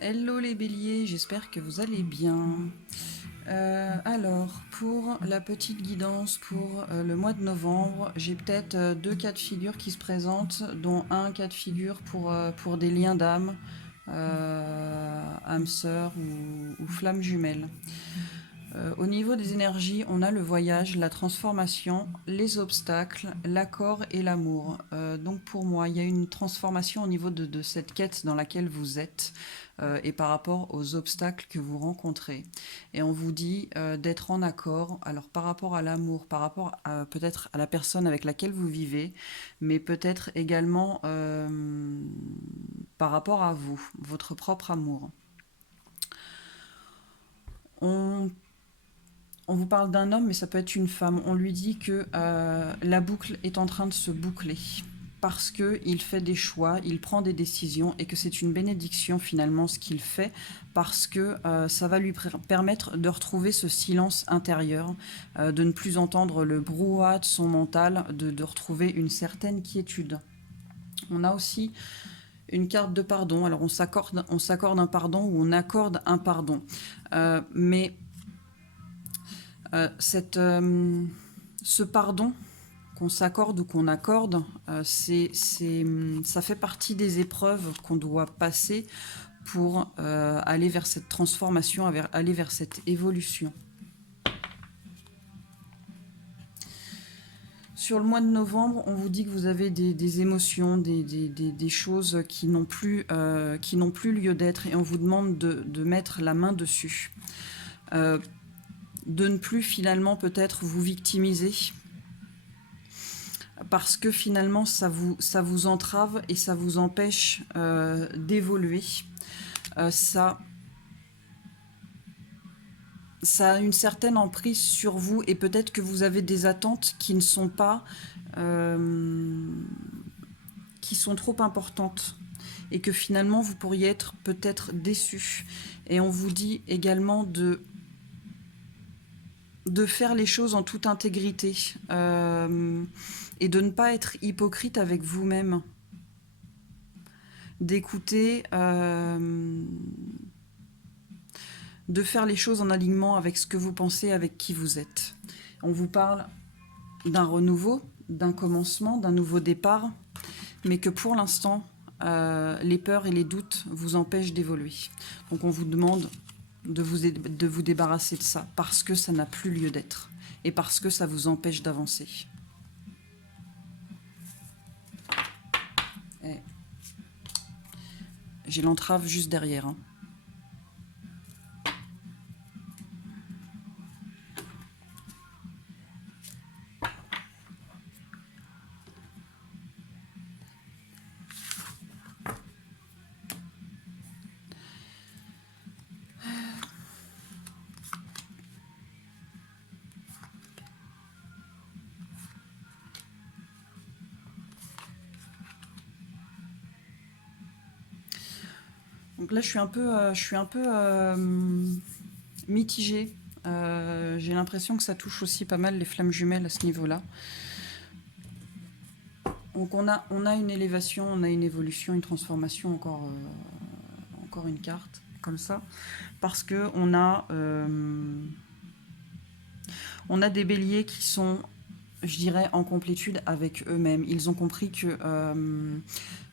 Hello les béliers, j'espère que vous allez bien. Alors, pour la petite guidance pour le mois de novembre, j'ai peut-être deux cas de figure qui se présentent, dont un cas de figure pour des liens d'âme, âme sœur ou flamme jumelle. Au niveau des énergies, on a le voyage, la transformation, les obstacles, l'accord et l'amour. Donc pour moi, il y a une transformation au niveau de cette quête dans laquelle vous êtes et par rapport aux obstacles que vous rencontrez. Et on vous dit d'être en accord, alors par rapport à l'amour, par rapport peut-être à la personne avec laquelle vous vivez, mais peut-être également par rapport à vous, votre propre amour. On On vous parle d'un homme, mais ça peut être une femme. On lui dit que la boucle est en train de se boucler parce qu'il fait des choix, il prend des décisions et que c'est une bénédiction finalement ce qu'il fait parce que ça va lui permettre de retrouver ce silence intérieur, de ne plus entendre le brouhaha de son mental, de retrouver une certaine quiétude. On a aussi une carte de pardon. Alors on s'accorde un pardon ou on accorde un pardon. Mais cette, ce pardon qu'on s'accorde ou qu'on accorde, ça fait partie des épreuves qu'on doit passer pour aller vers cette transformation, aller vers cette évolution. Sur le mois de novembre, on vous dit que vous avez des émotions, des choses qui n'ont plus lieu d'être et on vous demande de mettre la main dessus. De ne plus finalement peut-être vous victimiser parce que finalement ça vous entrave et ça vous empêche d'évoluer. Ça a une certaine emprise sur vous et peut-être que vous avez des attentes qui ne sont pas qui sont trop importantes et que finalement vous pourriez être peut-être déçu. Et on vous dit également de faire les choses en toute intégrité et de ne pas être hypocrite avec vous-même, d'écouter, de faire les choses en alignement avec ce que vous pensez, avec qui vous êtes. On vous parle d'un renouveau, d'un commencement, d'un nouveau départ, mais que pour l'instant, les peurs et les doutes vous empêchent d'évoluer. Donc on vous demande de vous débarrasser de ça, parce que ça n'a plus lieu d'être, et parce que ça vous empêche d'avancer. Et j'ai l'entrave juste derrière. Hein. Donc là, je suis un peu mitigée. J'ai l'impression que ça touche aussi pas mal les flammes jumelles à ce niveau-là. Donc on a une élévation, on a une évolution, une transformation, encore une carte comme ça, parce que on a des béliers qui sont, je dirais, en complétude avec eux-mêmes. Ils ont compris que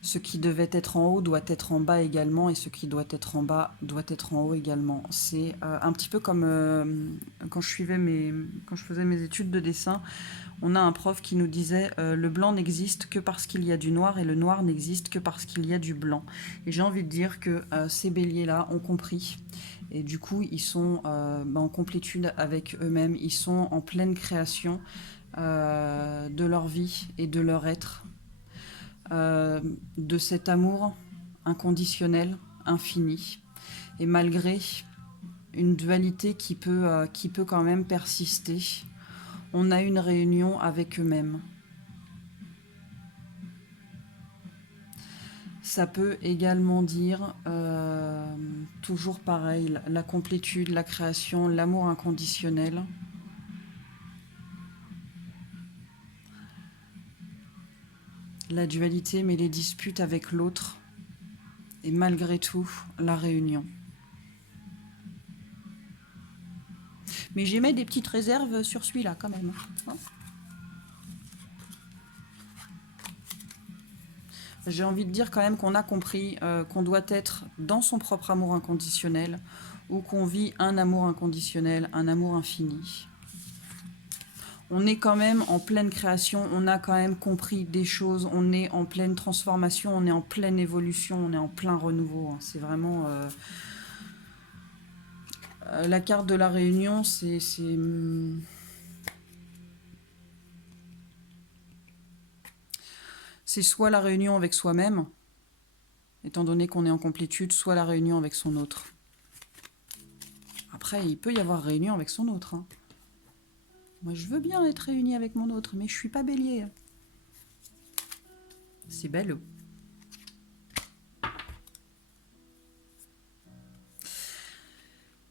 ce qui devait être en haut doit être en bas également, et ce qui doit être en bas doit être en haut également. C'est un petit peu comme quand je faisais mes études de dessin. On a un prof qui nous disait le blanc n'existe que parce qu'il y a du noir et le noir n'existe que parce qu'il y a du blanc. Et j'ai envie de dire que ces béliers-là ont compris. Et du coup, ils sont en complétude avec eux-mêmes. Ils sont en pleine création de leur vie et de leur être. De cet amour inconditionnel, infini. Et malgré une dualité qui peut quand même persister, on a une réunion avec eux-mêmes. Ça peut également dire, toujours pareil, la complétude, la création, l'amour inconditionnel. La dualité, mais les disputes avec l'autre Et malgré tout, la réunion. Mais j'émets des petites réserves sur celui-là quand même. Hein. J'ai envie de dire quand même qu'on a compris qu'on doit être dans son propre amour inconditionnel ou qu'on vit un amour inconditionnel, un amour infini. On est quand même en pleine création, on a quand même compris des choses, on est en pleine transformation, on est en pleine évolution, on est en plein renouveau. Hein. C'est vraiment... la carte de la réunion, c'est soit la réunion avec soi-même, étant donné qu'on est en complétude, soit la réunion avec son autre. Après, il peut y avoir réunion avec son autre. Hein. Moi, je veux bien être réunie avec mon autre, mais je suis pas bélier. C'est belle.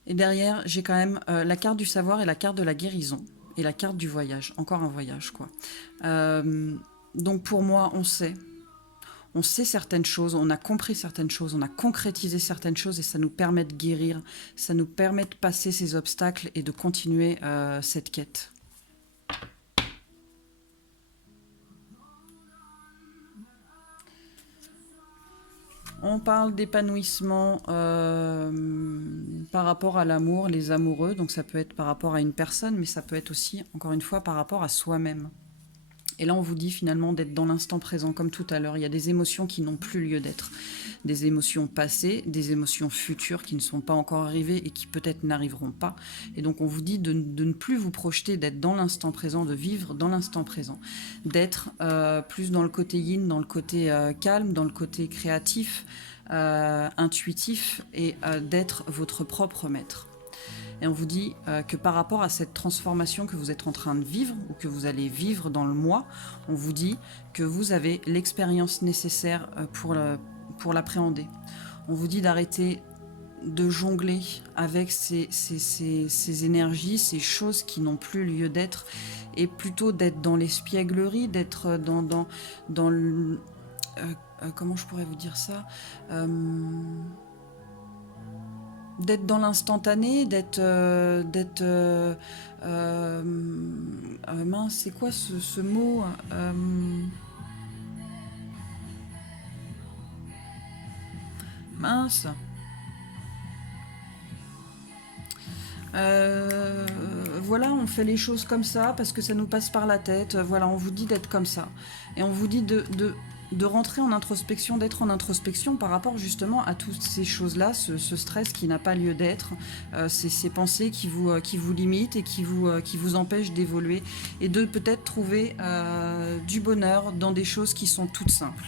Et derrière, j'ai quand même la carte du savoir et la carte de la guérison. Et la carte du voyage. Encore un voyage, quoi. Donc, pour moi, on sait. On sait certaines choses, on a compris certaines choses, on a concrétisé certaines choses et ça nous permet de guérir, ça nous permet de passer ces obstacles et de continuer cette quête. On parle d'épanouissement par rapport à l'amour, les amoureux, donc ça peut être par rapport à une personne, mais ça peut être aussi, encore une fois, par rapport à soi-même. Et là, on vous dit finalement d'être dans l'instant présent, comme tout à l'heure. Il y a des émotions qui n'ont plus lieu d'être. Des émotions passées, des émotions futures qui ne sont pas encore arrivées et qui peut-être n'arriveront pas. Et donc, on vous dit de ne plus vous projeter, d'être dans l'instant présent, de vivre dans l'instant présent. D'être plus dans le côté yin, dans le côté calme, dans le côté créatif, intuitif et d'être votre propre maître. Et on vous dit que par rapport à cette transformation que vous êtes en train de vivre ou que vous allez vivre dans le mois, on vous dit que vous avez l'expérience nécessaire pour l'appréhender. On vous dit d'arrêter de jongler avec ces énergies, ces choses qui n'ont plus lieu d'être, et plutôt d'être dans l'espièglerie, d'être dans le... comment je pourrais vous dire ça d'être dans l'instantané, mince, c'est quoi ce mot mince. Voilà, on fait les choses comme ça parce que ça nous passe par la tête. Voilà, on vous dit d'être comme ça. Et on vous dit de rentrer en introspection, d'être en introspection par rapport justement à toutes ces choses-là, ce stress qui n'a pas lieu d'être, ces pensées qui vous limitent et qui vous empêchent d'évoluer et de peut-être trouver du bonheur dans des choses qui sont toutes simples.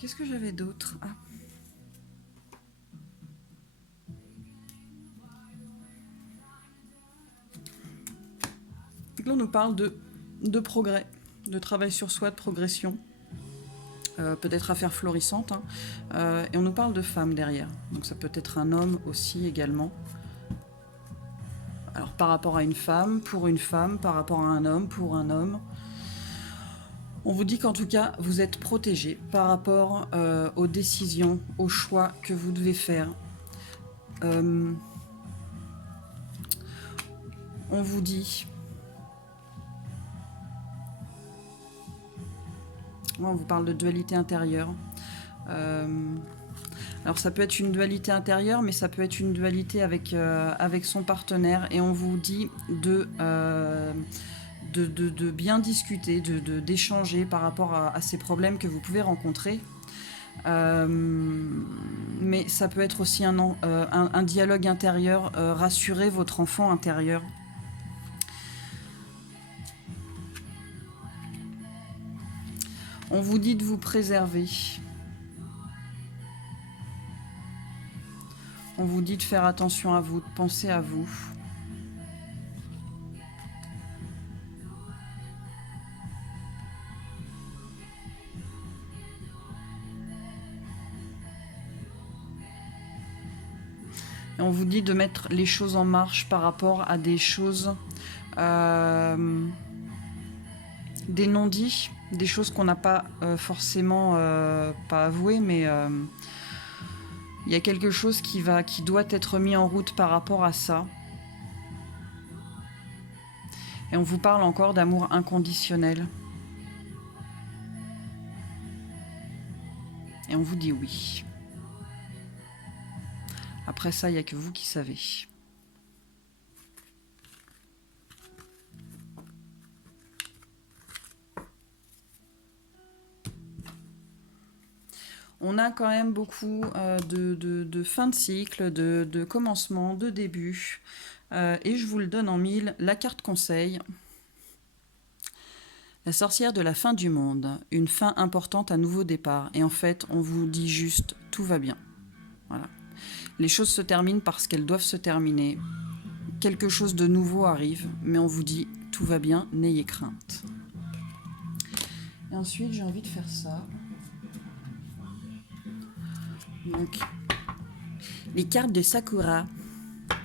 Qu'est-ce que j'avais d'autre ? Là, on nous parle de progrès, de travail sur soi, de progression, peut-être affaire florissante, hein, et on nous parle de femmes derrière. Donc ça peut être un homme aussi également. Alors par rapport à une femme, par rapport à un homme, pour un homme. On vous dit qu'en tout cas, vous êtes protégé par rapport aux décisions, aux choix que vous devez faire. On vous dit... On vous parle de dualité intérieure. Alors ça peut être une dualité intérieure, mais ça peut être une dualité avec son partenaire. Et on vous dit de bien discuter, d'échanger par rapport à ces problèmes que vous pouvez rencontrer. Mais ça peut être aussi un dialogue intérieur, rassurer votre enfant intérieur. On vous dit de vous préserver. On vous dit de faire attention à vous, de penser à vous. Et on vous dit de mettre les choses en marche par rapport à des choses, des non-dits, des choses qu'on n'a pas forcément pas avouées, mais il y a quelque chose qui doit être mis en route par rapport à ça. Et on vous parle encore d'amour inconditionnel. Et on vous dit oui. Après ça, il n'y a que vous qui savez. On a quand même beaucoup de fin de cycle, de commencement, de début. Et je vous le donne en mille, la carte conseil. La sorcière de la fin du monde, une fin importante, un nouveau départ. Et en fait, on vous dit juste, tout va bien. Voilà. Les choses se terminent parce qu'elles doivent se terminer. Quelque chose de nouveau arrive, mais on vous dit, tout va bien, n'ayez crainte. Et ensuite, j'ai envie de faire ça. Donc, les cartes de Sakura.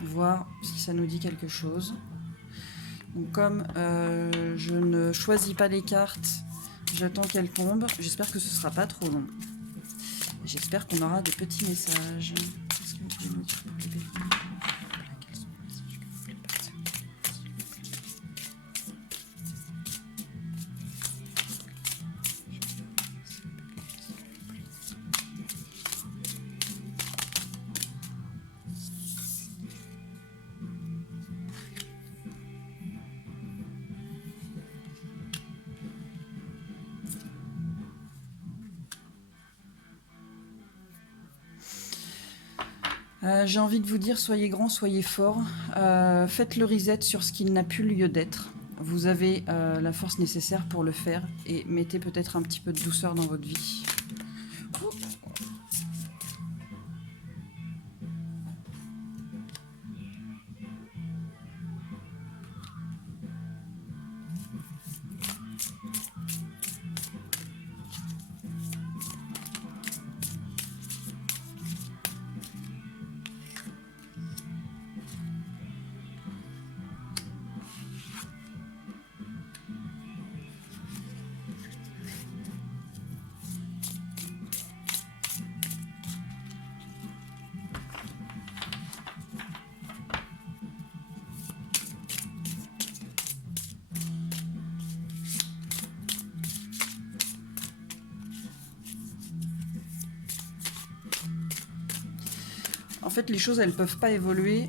Voir si ça nous dit quelque chose. Donc, comme je ne choisis pas les cartes, j'attends qu'elles tombent. J'espère que ce sera pas trop long. J'espère qu'on aura des petits messages. Qu'est-ce que vous pouvez nous dire pour les bébés ? Quels sont les messages que vous voulez passer ? J'ai envie de vous dire, soyez grand, soyez fort. Faites le reset sur ce qui n'a plus lieu d'être. Vous avez la force nécessaire pour le faire et mettez peut-être un petit peu de douceur dans votre vie. En fait, les choses, elles peuvent pas évoluer.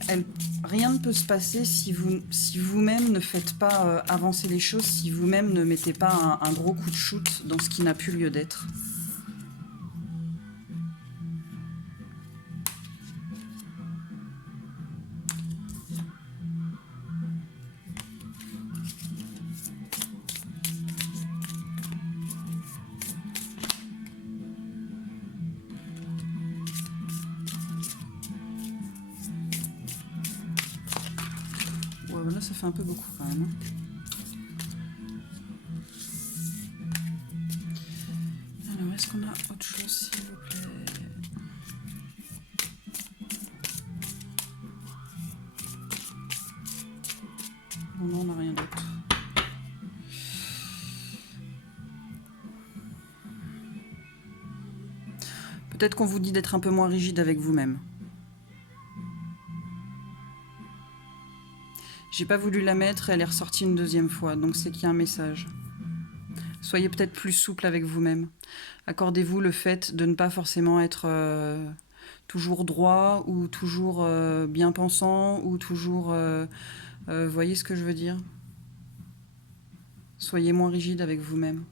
Rien ne peut se passer si vous-même ne faites pas avancer les choses, si vous-même ne mettez pas un gros coup de shoot dans ce qui n'a plus lieu d'être. Ouais, là, ça fait un peu beaucoup quand même. Alors, est-ce qu'on a autre chose, s'il vous plaît? Non, on n'a rien d'autre. Peut-être qu'on vous dit d'être un peu moins rigide avec vous-même. J'ai pas voulu la mettre et elle est ressortie une deuxième fois, donc c'est qu'il y a un message. Soyez peut-être plus souple avec vous-même. Accordez-vous le fait de ne pas forcément être toujours droit ou toujours bien pensant ou toujours... voyez ce que je veux dire? Soyez moins rigide avec vous-même.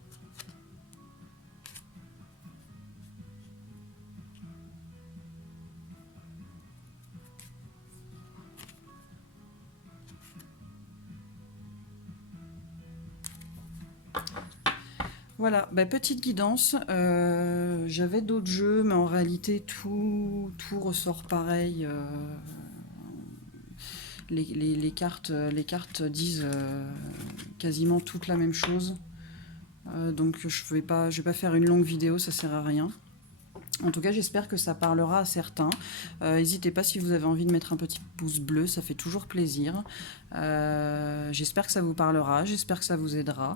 Voilà, bah, petite guidance. J'avais d'autres jeux, mais en réalité, tout ressort pareil. Les cartes disent quasiment toutes la même chose. Donc je vais pas faire une longue vidéo, ça sert à rien. En tout cas, j'espère que ça parlera à certains. N'hésitez pas si vous avez envie de mettre un petit pouce bleu, ça fait toujours plaisir. J'espère que ça vous parlera, j'espère que ça vous aidera.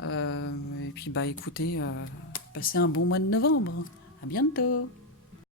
Et puis, bah écoutez, passez un bon mois de novembre. À bientôt.